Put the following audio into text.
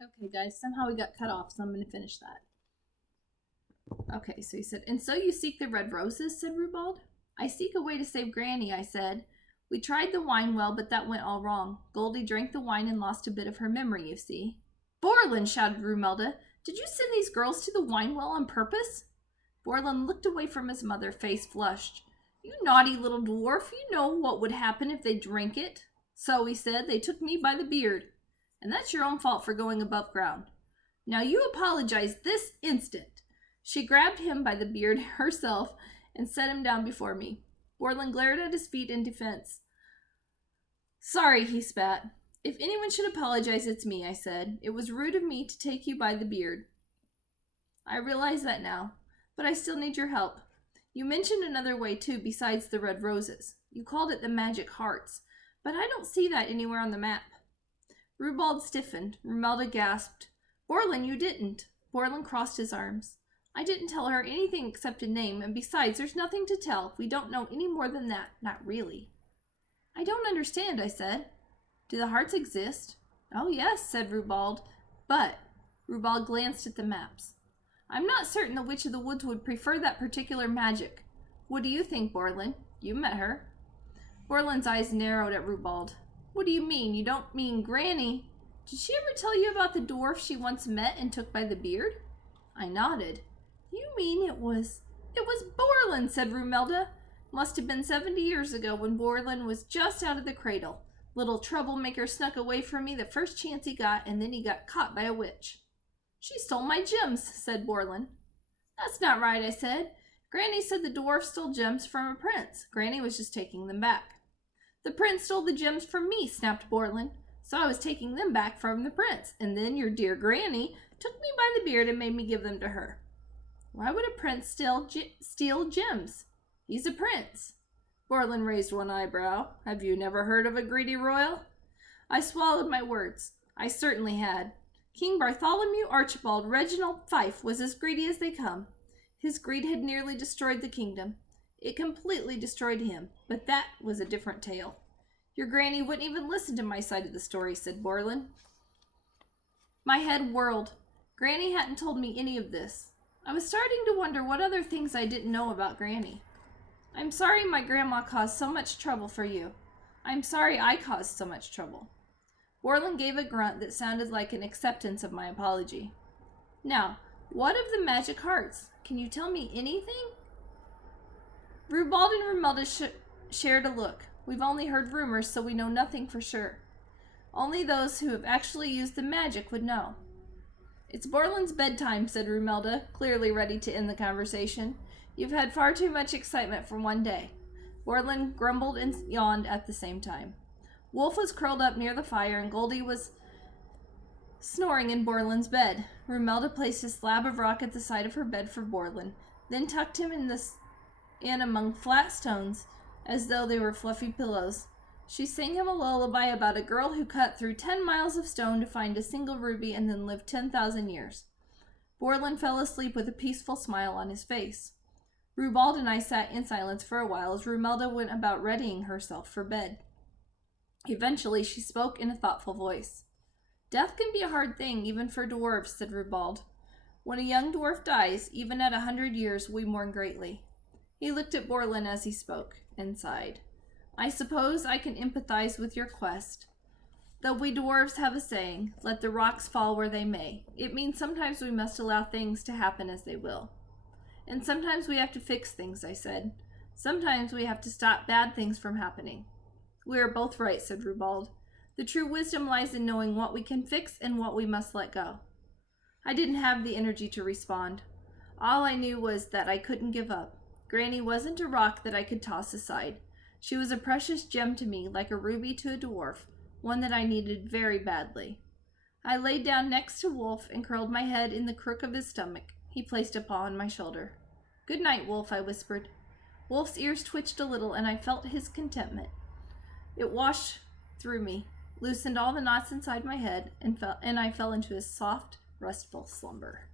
Okay, guys, somehow we got cut off, so I'm going to finish that. Okay, so he said, "And so you seek the red roses," said Rubald. "I seek a way to save Granny," I said. "We tried the wine well, but that went all wrong. Goldie drank the wine and lost a bit of her memory, you see." "Borland!" shouted Rumelda. "Did you send these girls to the wine well on purpose?" Borland looked away from his mother, face flushed. "You naughty little dwarf, you know what would happen if they drank it." "So," he said, "they took me by the beard. And that's your own fault for going above ground. Now you apologize this instant." She grabbed him by the beard herself and set him down before me. Borland glared at his feet in defense. "Sorry," he spat. "If anyone should apologize, it's me," I said. "It was rude of me to take you by the beard. I realize that now, but I still need your help. You mentioned another way, too, besides the red roses. You called it the magic hearts, but I don't see that anywhere on the map." Rubald stiffened. Rumelda gasped. "Borland, you didn't." Borland crossed his arms. "I didn't tell her anything except a name, and besides, there's nothing to tell. We don't know any more than that. Not really." "I don't understand," I said. "Do the hearts exist?" "Oh, yes," said Rubald. "But," Rubald glanced at the maps, "I'm not certain the Witch of the Woods would prefer that particular magic. What do you think, Borland? You met her." Borland's eyes narrowed at Rubald. "What do you mean? You don't mean Granny? Did she ever tell you about the dwarf she once met and took by the beard?" I nodded. "You mean it was Borland," said Rumelda. "Must have been 70 years ago when Borland was just out of the cradle. Little troublemaker snuck away from me the first chance he got, and then he got caught by a witch." "She stole my gems," said Borland. "That's not right," I said. "Granny said the dwarf stole gems from a prince. Granny was just taking them back." "The prince stole the gems from me," snapped Borland. "So I was taking them back from the prince, and then your dear Granny took me by the beard and made me give them to her." "Why would a prince steal gems? He's a prince." Borland raised one eyebrow. "Have you never heard of a greedy royal?" I swallowed my words. I certainly had. King Bartholomew Archibald Reginald Fife was as greedy as they come. His greed had nearly destroyed the kingdom. It completely destroyed him, but that was a different tale. "Your Granny wouldn't even listen to my side of the story," said Borland. My head whirled. Granny hadn't told me any of this. I was starting to wonder what other things I didn't know about Granny. "I'm sorry my grandma caused so much trouble for you. I'm sorry I caused so much trouble." Borland gave a grunt that sounded like an acceptance of my apology. "Now, what of the magic hearts? Can you tell me anything?" Rubald and Rumelda shared a look. "We've only heard rumors, so we know nothing for sure. Only those who have actually used the magic would know." "It's Borland's bedtime," said Rumelda, clearly ready to end the conversation. "You've had far too much excitement for one day." Borland grumbled and yawned at the same time. Wolf was curled up near the fire, and Goldie was snoring in Borland's bed. Rumelda placed a slab of rock at the side of her bed for Borland, then tucked him in among flat stones as though they were fluffy pillows. She sang him a lullaby about a girl who cut through 10 miles of stone to find a single ruby and then lived 10,000 years. Borland fell asleep with a peaceful smile on his face. Rubald and I sat in silence for a while as Rumelda went about readying herself for bed. Eventually, she spoke in a thoughtful voice. "Death can be a hard thing, even for dwarves," said Rubald. "When a young dwarf dies, even at 100 years, we mourn greatly." He looked at Borland as he spoke, and sighed. "I suppose I can empathize with your quest. Though we dwarves have a saying, 'Let the rocks fall where they may.' It means sometimes we must allow things to happen as they will. And sometimes we have to fix things," I said. "Sometimes we have to stop bad things from happening." "We are both right," said Rubald. "The true wisdom lies in knowing what we can fix and what we must let go." I didn't have the energy to respond. All I knew was that I couldn't give up. Granny wasn't a rock that I could toss aside. She was a precious gem to me, like a ruby to a dwarf, one that I needed very badly. I laid down next to Wolf and curled my head in the crook of his stomach. He placed a paw on my shoulder. "Good night, Wolf," I whispered. Wolf's ears twitched a little, and I felt his contentment. It washed through me, loosened all the knots inside my head, and I fell into a soft, restful slumber.